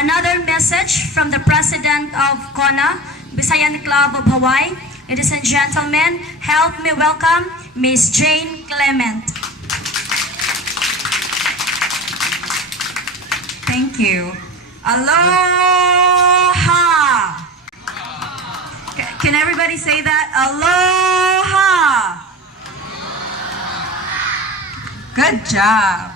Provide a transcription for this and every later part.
Another message from the President of Kona Visayan Club of Hawaii. Ladies and gentlemen, help me welcome Miss Jane Clement. Thank you. Aloha! Can everybody say that? Aloha! Good job.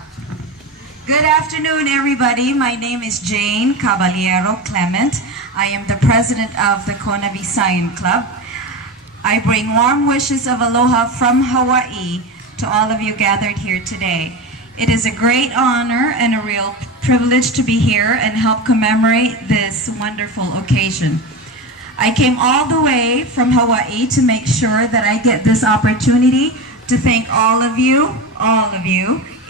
Good afternoon, everybody. My name is Jane Clement. I am the president of the Kona Visayan Club. I bring warm wishes of aloha from Hawaii to all of you gathered here today. It is a great honor and a real privilege to be here and help commemorate this wonderful occasion. I came all the way from Hawaii to make sure that I get this opportunity to thank all of you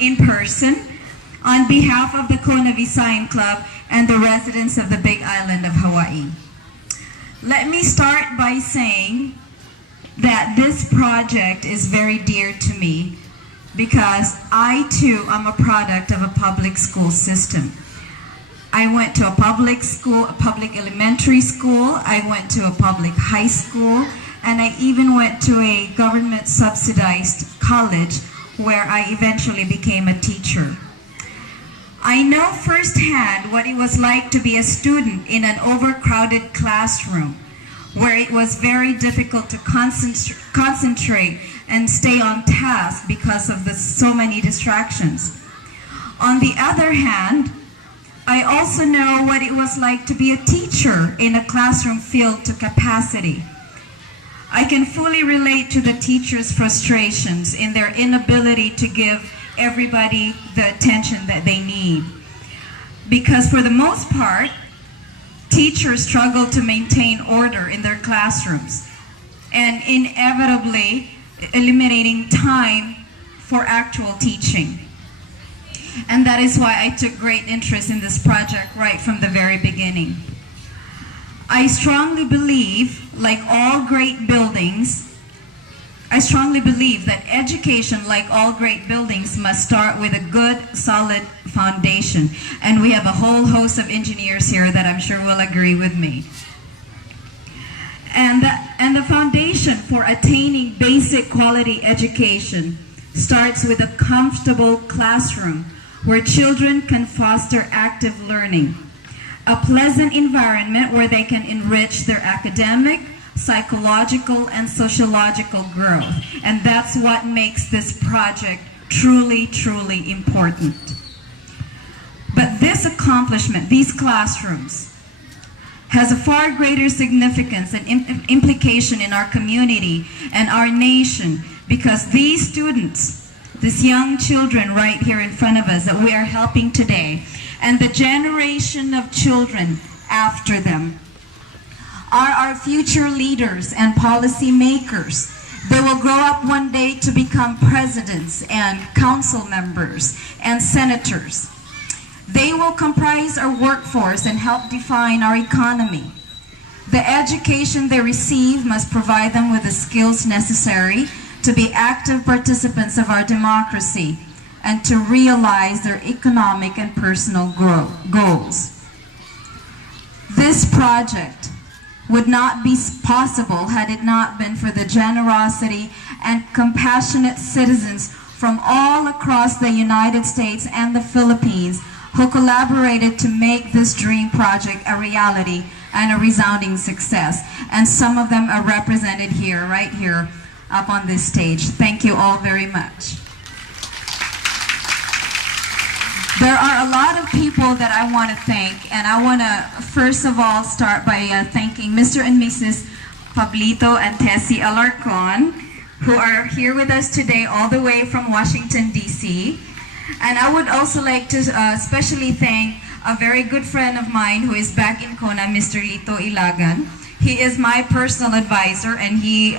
in person on behalf of the Kona Visayan Club and the residents of the Big Island of Hawaii. Let me start by saying that this project is very dear to me because I too am a product of a public school system. I went to a public school, a public elementary school, I went to a public high school, and I even went to a government subsidized college where I eventually became a teacher. I know firsthand what it was like to be a student in an overcrowded classroom where it was very difficult to concentrate and stay on task because of so many distractions. On the other hand, I also know what it was like to be a teacher in a classroom filled to capacity. I can fully relate to the teachers' frustrations in their inability to give everybody the attention that they need. Because for the most part, teachers struggle to maintain order in their classrooms and inevitably eliminating time for actual teaching. And that is why I took great interest in this project right from the very beginning. I strongly believe, like all great buildings, that education, like all great buildings, must start with a good, solid foundation. And we have a whole host of engineers here that I'm sure will agree with me. And the foundation for attaining basic quality education starts with a comfortable classroom where children can foster active learning, a pleasant environment where they can enrich their academic, psychological, and sociological growth. And that's what makes this project truly, truly important. But this accomplishment, these classrooms, has a far greater significance and implication in our community and our nation because these students, these young children right here in front of us that we are helping today, and the generation of children after them, are our future leaders and policy makers. They will grow up one day to become presidents and council members and senators. They will comprise our workforce and help define our economy. The education they receive must provide them with the skills necessary to be active participants of our democracy and to realize their economic and personal goals. This project would not be possible had it not been for the generosity and compassionate citizens from all across the United States and the Philippines who collaborated to make this dream project a reality and a resounding success. And some of them are represented here, right here, up on this stage. Thank you all very much. There are a lot of people that I want to thank, and I want to first of all start by thanking Mr. and Mrs. Pablito and Tessie Alarcon, who are here with us today all the way from Washington, D.C. And I would also like to especially thank a very good friend of mine who is back in Kona, Mr. Lito Ilagan. He is my personal advisor, and he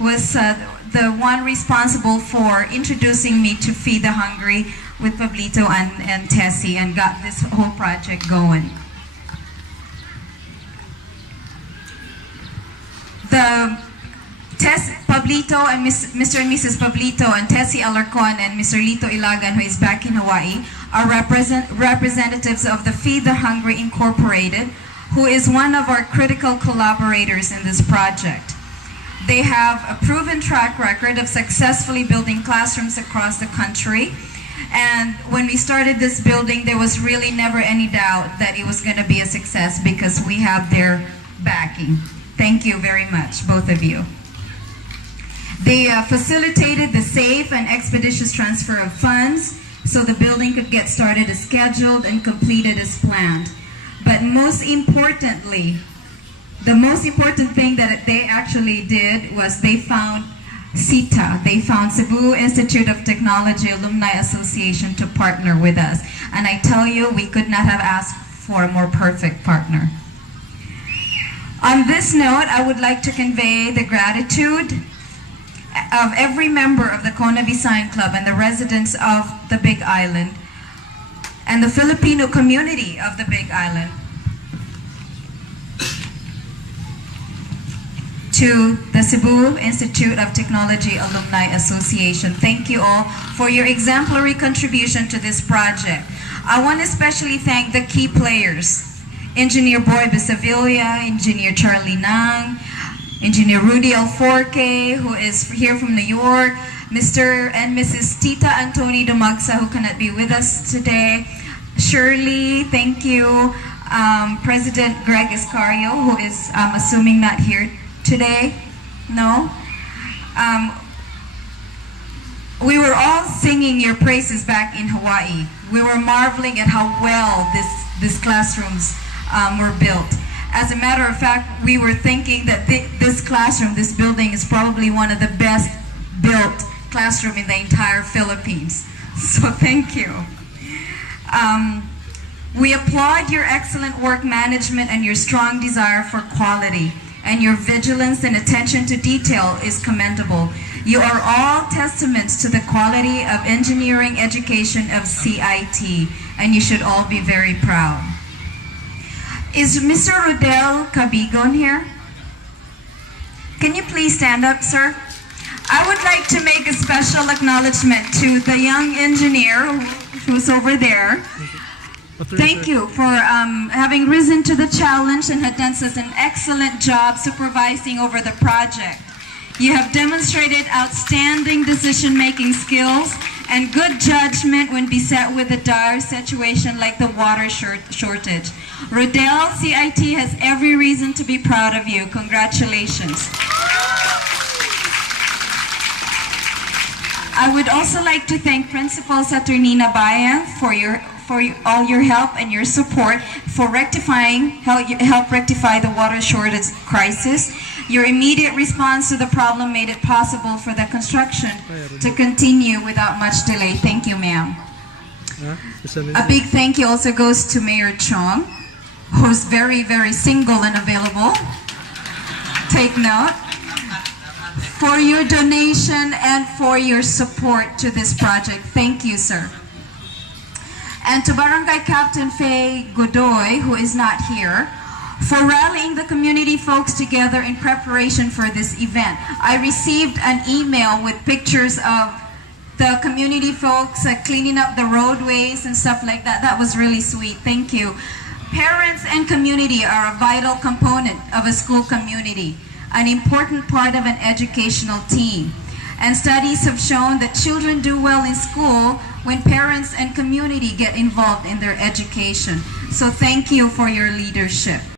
was the one responsible for introducing me to Feed the Hungry with Pablito and Tessie, and got this whole project going. Pablito and Mr. and Mrs. Pablito and Tessie Alarcon and Mr. Lito Ilagan, who is back in Hawaii, are representatives of the Feed the Hungry Incorporated, who is one of our critical collaborators in this project. They have a proven track record of successfully building classrooms across the country. And when we started this building, there was really never any doubt that it was going to be a success because we have their backing. Thank you very much, both of you. They facilitated the safe and expeditious transfer of funds so the building could get started as scheduled and completed as planned. But most importantly, the most important thing that they actually did was they found CITAA. They found Cebu Institute of Technology Alumni Association to partner with us. And I tell you, we could not have asked for a more perfect partner. On this note, I would like to convey the gratitude of every member of the Kona Visayan Club and the residents of the Big Island and the Filipino community of the Big Island to the Cebu Institute of Technology Alumni Association. Thank you all for your exemplary contribution to this project. I want to especially thank the key players, Engineer Boy Bisavilla, Engineer Charlie Nang, Engineer Rudy Alforque, who is here from New York, Mr. and Mrs. Tita Antoni Dumagsa, who cannot be with us today, Shirley, thank you, President Greg Iscario, who is assuming not here today. No? We were all singing your praises back in Hawaii. We were marveling at how well these classrooms were built. As a matter of fact, we were thinking that this classroom, this building, is probably one of the best built classroom in the entire Philippines. So thank you. We applaud your excellent work management and your strong desire for quality, and your vigilance and attention to detail is commendable. You are all testaments to the quality of engineering education of CIT, and you should all be very proud. Is Mr. Rodel Cabigon here? Can you please stand up, sir? I would like to make a special acknowledgement to the young engineer who's over there. Thank you for having risen to the challenge and had done such an excellent job supervising over the project. You have demonstrated outstanding decision-making skills and good judgment when beset with a dire situation like the water shortage. Rodel, CIT has every reason to be proud of you. Congratulations. I would also like to thank Principal Saturnina Bayan for all your help and your support for help rectify the water shortage crisis. Your immediate response to the problem made it possible for the construction to continue without much delay. Thank you, ma'am. A big thank you also goes to Mayor Chong, who's very, very single and available. Take note. For your donation and for your support to this project. Thank you, sir. And to Barangay Captain Faye Godoy, who is not here, for rallying the community folks together in preparation for this event. I received an email with pictures of the community folks cleaning up the roadways and stuff like that. That was really sweet. Thank you. Parents and community are a vital component of a school community, an important part of an educational team. And studies have shown that children do well in school when parents and community get involved in their education. So thank you for your leadership.